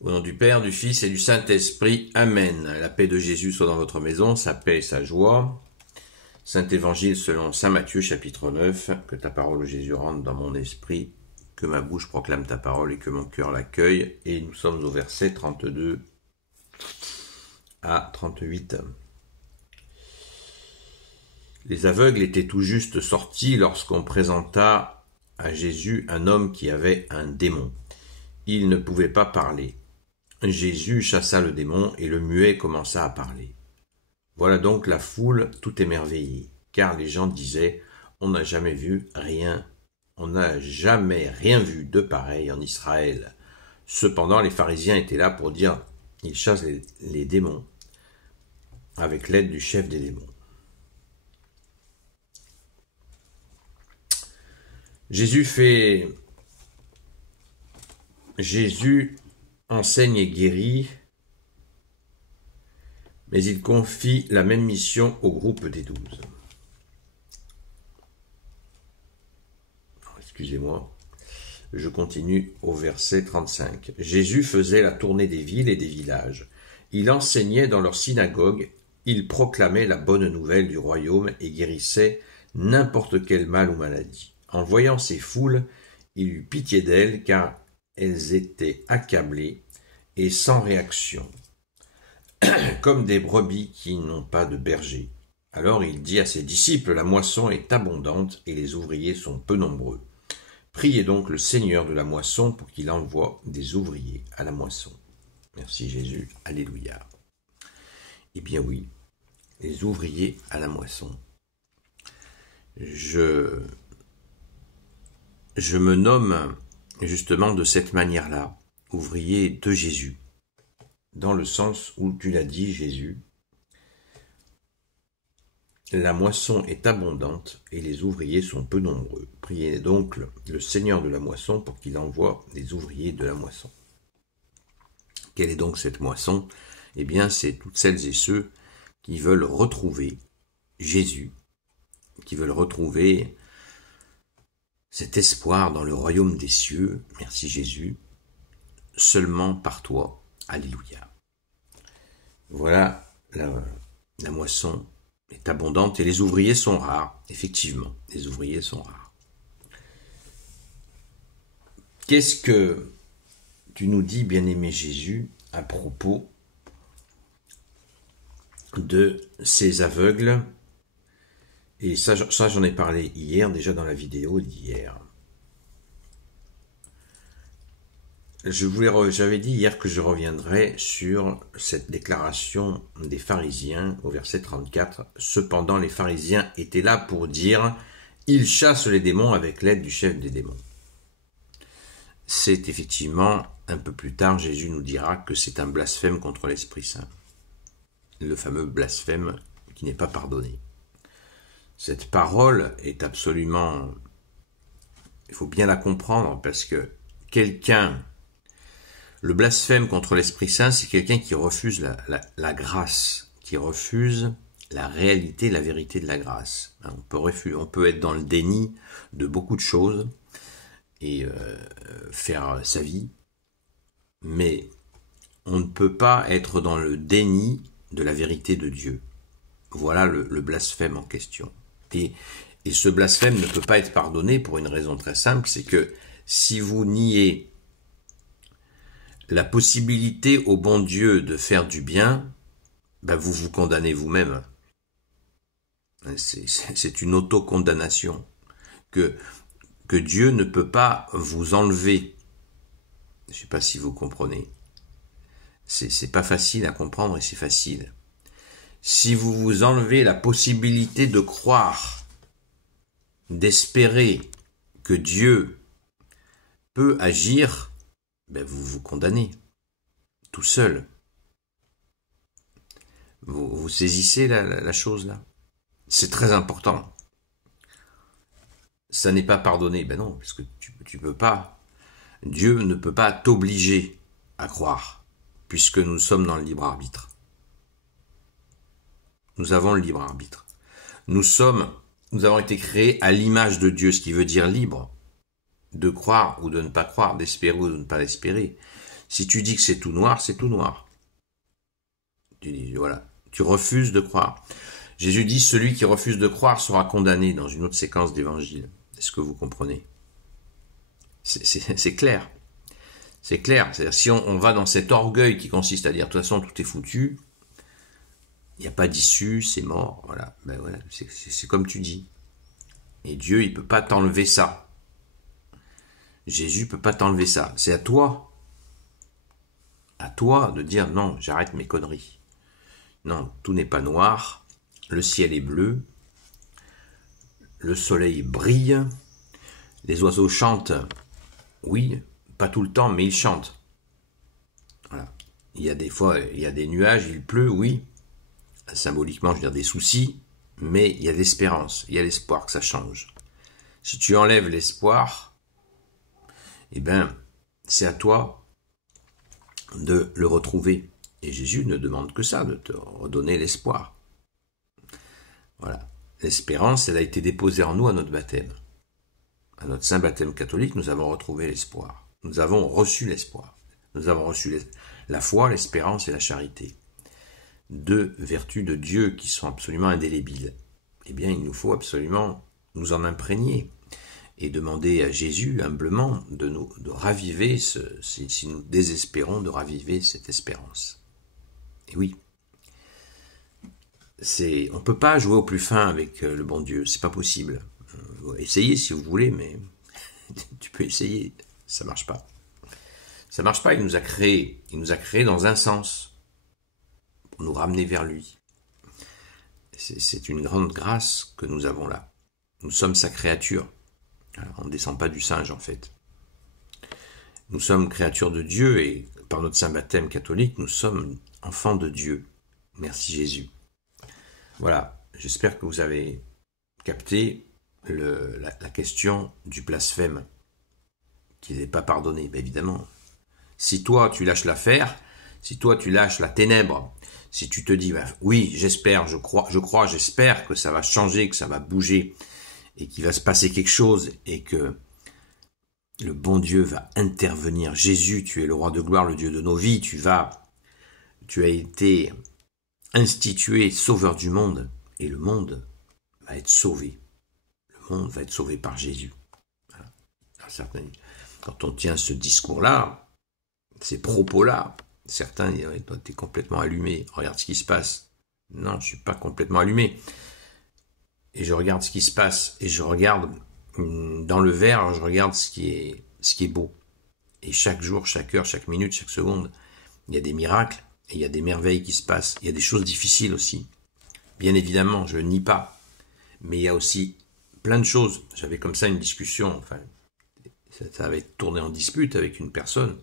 Au nom du Père, du Fils et du Saint-Esprit. Amen. La paix de Jésus soit dans votre maison, sa paix et sa joie. Saint Évangile selon saint Matthieu, chapitre 9. Que ta parole, Jésus, rentre dans mon esprit, que ma bouche proclame ta parole et que mon cœur l'accueille. Et nous sommes au verset 32 à 38. Les aveugles étaient tout juste sortis lorsqu'on présenta à Jésus un homme qui avait un démon. Il ne pouvait pas parler. Jésus chassa le démon et le muet commença à parler. Voilà donc la foule tout émerveillée, car les gens disaient « On n'a jamais rien vu de pareil en Israël. » Cependant, les pharisiens étaient là pour dire « Il chasse les démons avec l'aide du chef des démons. » Jésus enseigne et guérit, mais il confie la même mission au groupe des 12. Excusez-moi, je continue au verset 35. Jésus faisait la tournée des villes et des villages. Il enseignait dans leurs synagogues, il proclamait la bonne nouvelle du royaume et guérissait n'importe quel mal ou maladie. En voyant ces foules, il eut pitié d'elles, car elles étaient accablées et sans réaction, comme des brebis qui n'ont pas de berger. Alors il dit à ses disciples, la moisson est abondante et les ouvriers sont peu nombreux. Priez donc le Seigneur de la moisson pour qu'il envoie des ouvriers à la moisson. Merci Jésus, alléluia. Eh bien oui, les ouvriers à la moisson. Je me nomme justement de cette manière-là, ouvrier de Jésus, dans le sens où tu l'as dit, Jésus, la moisson est abondante et les ouvriers sont peu nombreux. Priez donc le Seigneur de la moisson pour qu'il envoie des ouvriers de la moisson. Quelle est donc cette moisson? Eh bien, c'est toutes celles et ceux qui veulent retrouver Jésus, qui veulent retrouver cet espoir dans le royaume des cieux, merci Jésus, seulement par toi, alléluia. Voilà, la moisson est abondante et les ouvriers sont rares, effectivement, les ouvriers sont rares. Qu'est-ce que tu nous dis, bien-aimé Jésus, à propos de ces aveugles? Et ça j'en ai parlé hier, déjà dans la vidéo d'hier. J'avais dit hier que je reviendrais sur cette déclaration des pharisiens au verset 34. Cependant, les pharisiens étaient là pour dire « Ils chassent les démons avec l'aide du chef des démons ». C'est effectivement, un peu plus tard, Jésus nous dira que c'est un blasphème contre l'Esprit Saint. Le fameux blasphème qui n'est pas pardonné. Cette parole est absolument... Il faut bien la comprendre parce que le blasphème contre l'Esprit Saint, c'est quelqu'un qui refuse la grâce, qui refuse la réalité, la vérité de la grâce. On peut être dans le déni de beaucoup de choses et faire sa vie, mais on ne peut pas être dans le déni de la vérité de Dieu. Voilà le blasphème en question. Et ce blasphème ne peut pas être pardonné pour une raison très simple, c'est que si vous niez la possibilité au bon Dieu de faire du bien, vous vous condamnez vous-même. C'est une autocondamnation que Dieu ne peut pas vous enlever. Je ne sais pas si vous comprenez. C'est pas facile à comprendre et c'est facile. Si vous vous enlevez la possibilité de croire, d'espérer que Dieu peut agir, vous vous condamnez, tout seul. Vous saisissez la chose là? C'est très important. Ça n'est pas pardonné, non, parce que tu peux pas. Dieu ne peut pas t'obliger à croire, puisque nous sommes dans le libre arbitre. Nous avons le libre arbitre. Nous avons été créés à l'image de Dieu, ce qui veut dire libre, de croire ou de ne pas croire, d'espérer ou de ne pas espérer. Si tu dis que c'est tout noir, c'est tout noir. Tu dis, voilà, tu refuses de croire. Jésus dit, celui qui refuse de croire sera condamné dans une autre séquence d'évangile. Est-ce que vous comprenez? C'est clair. C'est clair. C'est-à-dire, si on va dans cet orgueil qui consiste à dire, de toute façon, tout est foutu, il n'y a pas d'issue, c'est mort, voilà. Ben voilà, c'est comme tu dis. Et Dieu, il peut pas t'enlever ça. Jésus peut pas t'enlever ça. C'est à toi de dire non, j'arrête mes conneries. Non, tout n'est pas noir, le ciel est bleu, le soleil brille, les oiseaux chantent, oui, pas tout le temps, mais ils chantent. Voilà. Il y a des fois, il y a des nuages, il pleut, oui, symboliquement, je veux dire des soucis, mais il y a l'espérance, il y a l'espoir que ça change. Si tu enlèves l'espoir, eh ben, c'est à toi de le retrouver. Et Jésus ne demande que ça, de te redonner l'espoir. Voilà. L'espérance, elle a été déposée en nous à notre baptême. À notre saint baptême catholique, nous avons retrouvé l'espoir. Nous avons reçu l'espoir. Nous avons reçu la foi, l'espérance et la charité. Deux vertus de Dieu qui sont absolument indélébiles. Eh bien, il nous faut absolument nous en imprégner et demander à Jésus humblement de raviver, si nous désespérons, de raviver cette espérance. Et oui, on peut pas jouer au plus fin avec le bon Dieu, c'est pas possible. Essayez si vous voulez, mais tu peux essayer, ça marche pas. Ça marche pas, il nous a créés dans un sens, pour nous ramener vers lui. C'est une grande grâce que nous avons là. Nous sommes sa créature. On ne descend pas du singe en fait. Nous sommes créatures de Dieu et par notre saint baptême catholique, nous sommes enfants de Dieu. Merci Jésus. Voilà, j'espère que vous avez capté la question du blasphème qui n'est pas pardonné, bien évidemment. Si toi tu lâches l'affaire, si toi tu lâches la ténèbre, si tu te dis bah, oui j'espère, j'espère que ça va changer, que ça va bouger et qu'il va se passer quelque chose et que le bon Dieu va intervenir. Jésus, tu es le roi de gloire, le Dieu de nos vies, tu as été institué sauveur du monde et le monde va être sauvé. Le monde va être sauvé par Jésus. Voilà. Quand on tient ce discours-là, ces propos-là, certains disent « toi, t'es complètement allumé, regarde ce qui se passe ». Non, je suis pas complètement allumé. Et je regarde ce qui se passe, et je regarde dans le verre, je regarde ce qui est beau. Et chaque jour, chaque heure, chaque minute, chaque seconde, il y a des miracles, et il y a des merveilles qui se passent. Il y a des choses difficiles aussi. Bien évidemment, je ne nie pas. Mais il y a aussi plein de choses. J'avais comme ça une discussion, enfin, ça avait tourné en dispute avec une personne.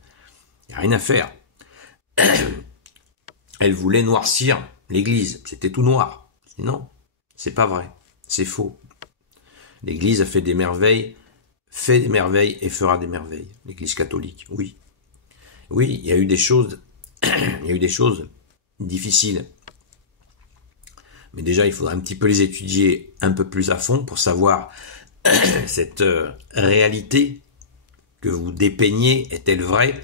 Il n'y a rien à faire. Elle voulait noircir l'église. C'était tout noir. Je dis non, c'est pas vrai. C'est faux. L'église a fait des merveilles et fera des merveilles. L'église catholique, oui. Oui, il y a eu des choses, difficiles. Mais déjà, il faudra un petit peu les étudier un peu plus à fond pour savoir cette réalité que vous dépeignez est-elle vraie?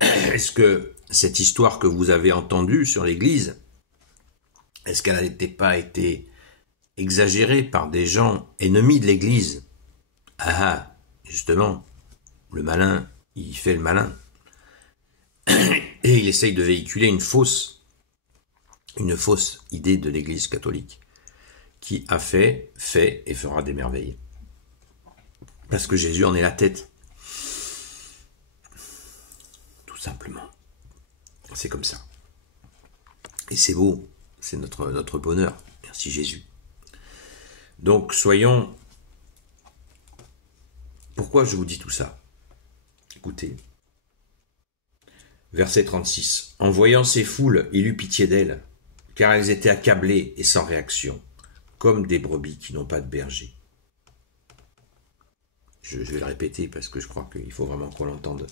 Est-ce que cette histoire que vous avez entendue sur l'église, est-ce qu'elle n'était pas été exagérée par des gens ennemis de l'église? Ah, justement, le malin, il fait le malin. Et il essaye de véhiculer une fausse idée de l'église catholique, qui a fait et fera des merveilles. Parce que Jésus en est la tête. Tout simplement. C'est comme ça. Et c'est beau, c'est notre bonheur. Merci Jésus. Donc soyons... Pourquoi je vous dis tout ça? Écoutez. Verset 36. En voyant ces foules, il eut pitié d'elles, car elles étaient accablées et sans réaction, comme des brebis qui n'ont pas de berger. Je vais le répéter parce que je crois qu'il faut vraiment qu'on l'entende.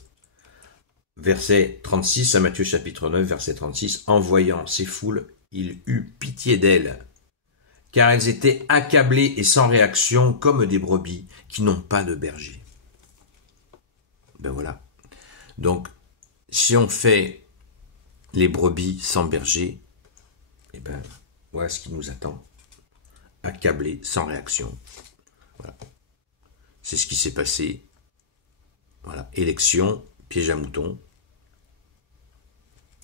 Verset 36 à Matthieu chapitre 9, verset 36. En voyant ces foules, il eut pitié d'elles, car elles étaient accablées et sans réaction, comme des brebis qui n'ont pas de berger. Ben voilà. Donc, si on fait les brebis sans berger, eh ben, voilà ce qui nous attend. Accablé, sans réaction. Voilà. C'est ce qui s'est passé. Voilà. Élection, piège à mouton.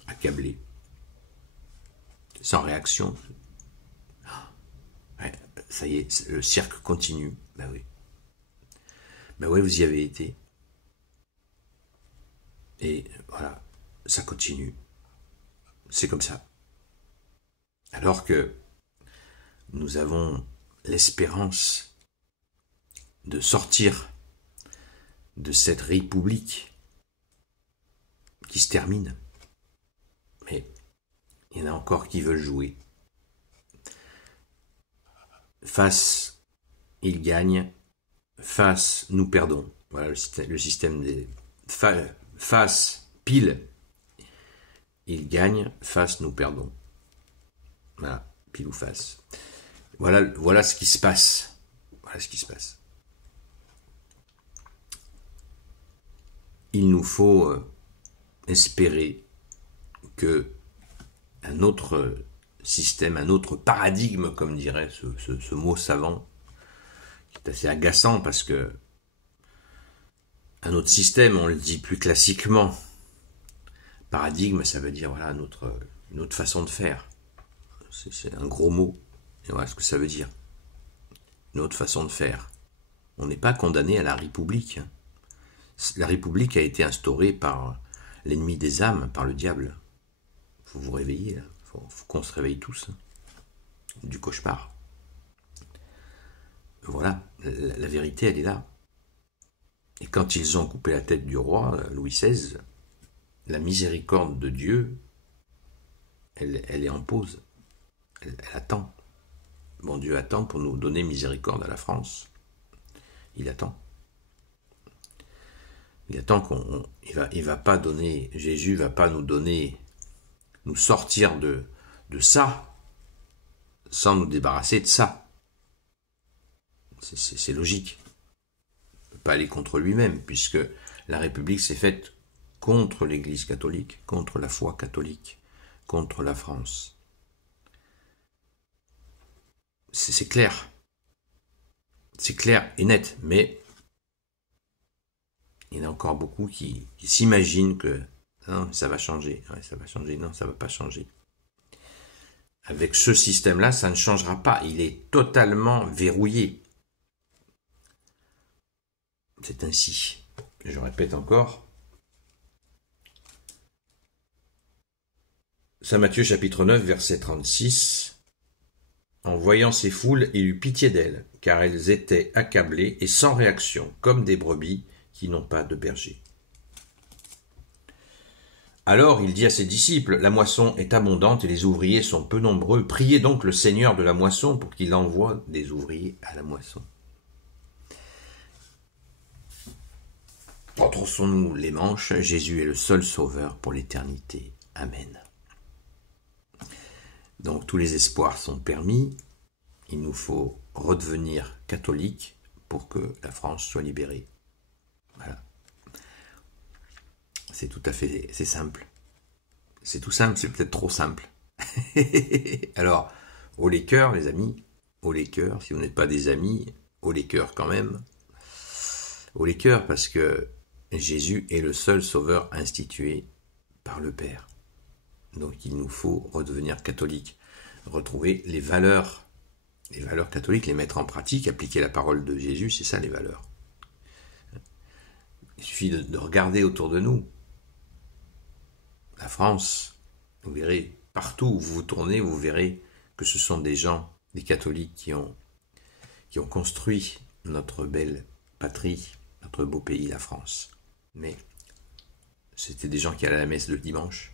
Accablé. Sans réaction. Ouais, ça y est, le cirque continue. Ben oui. Ben oui, vous y avez été. Et voilà, ça continue. C'est comme ça. Alors que nous avons l'espérance de sortir de cette république qui se termine. Mais il y en a encore qui veulent jouer. Face, ils gagnent. Face, nous perdons. Voilà le système des... Face, pile, ils gagnent. Face, nous perdons. Voilà, pile ou face. Voilà ce qui se passe. Voilà ce qui se passe. Il nous faut espérer que un autre système, un autre paradigme, comme dirait ce mot savant, qui est assez agaçant parce que un autre système, on le dit plus classiquement. Paradigme, ça veut dire voilà, une autre façon de faire. C'est un gros mot. Et voilà ce que ça veut dire. Une autre façon de faire. On n'est pas condamné à la République. La République a été instaurée par l'ennemi des âmes, par le diable. Il faut vous réveiller, là. Faut qu'on se réveille tous. Du cauchemar. Voilà, la vérité, elle est là. Et quand ils ont coupé la tête du roi, Louis XVI, la miséricorde de Dieu, elle est en pause. Elle attend. Bon, Dieu attend pour nous donner miséricorde à la France. Il attend. Il attend il va pas donner, Jésus va pas nous sortir de ça, sans nous débarrasser de ça. C'est logique. Il ne peut pas aller contre lui-même, puisque la République s'est faite contre l'Église catholique, contre la foi catholique, contre la France. C'est clair. C'est clair et net, mais il y en a encore beaucoup qui s'imaginent que non, ça va changer. Ouais, ça va changer. Non, ça ne va pas changer. Avec ce système-là, ça ne changera pas. Il est totalement verrouillé. C'est ainsi. Je répète encore. Saint Matthieu chapitre 9, verset 36. En voyant ces foules, il eut pitié d'elles, car elles étaient accablées et sans réaction, comme des brebis qui n'ont pas de berger. Alors il dit à ses disciples, la moisson est abondante et les ouvriers sont peu nombreux. Priez donc le Seigneur de la moisson pour qu'il envoie des ouvriers à la moisson. Retroussons-nous les manches, Jésus est le seul sauveur pour l'éternité. Amen. Donc tous les espoirs sont permis, il nous faut redevenir catholique pour que la France soit libérée. Voilà. C'est tout à fait, c'est simple. C'est tout simple, c'est peut-être trop simple. Alors, haut les cœurs les amis, haut les cœurs, si vous n'êtes pas des amis, haut les cœurs quand même. Haut les cœurs parce que Jésus est le seul sauveur institué par le Père. Donc il nous faut redevenir catholique, retrouver les valeurs catholiques, les mettre en pratique, appliquer la parole de Jésus, c'est ça les valeurs. Il suffit de regarder autour de nous. La France, vous verrez, partout où vous vous tournez, vous verrez que ce sont des gens, des catholiques qui ont construit notre belle patrie, notre beau pays, la France. Mais c'était des gens qui allaient à la messe le dimanche,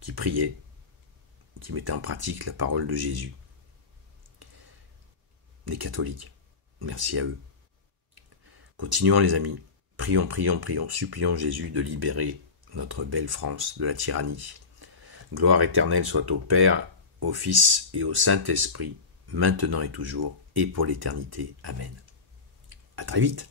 qui priaient, qui mettaient en pratique la parole de Jésus. Des catholiques. Merci à eux. Continuons les amis. Prions, prions, prions. Supplions Jésus de libérer notre belle France de la tyrannie. Gloire éternelle soit au Père, au Fils et au Saint-Esprit, maintenant et toujours, et pour l'éternité. Amen. À très vite.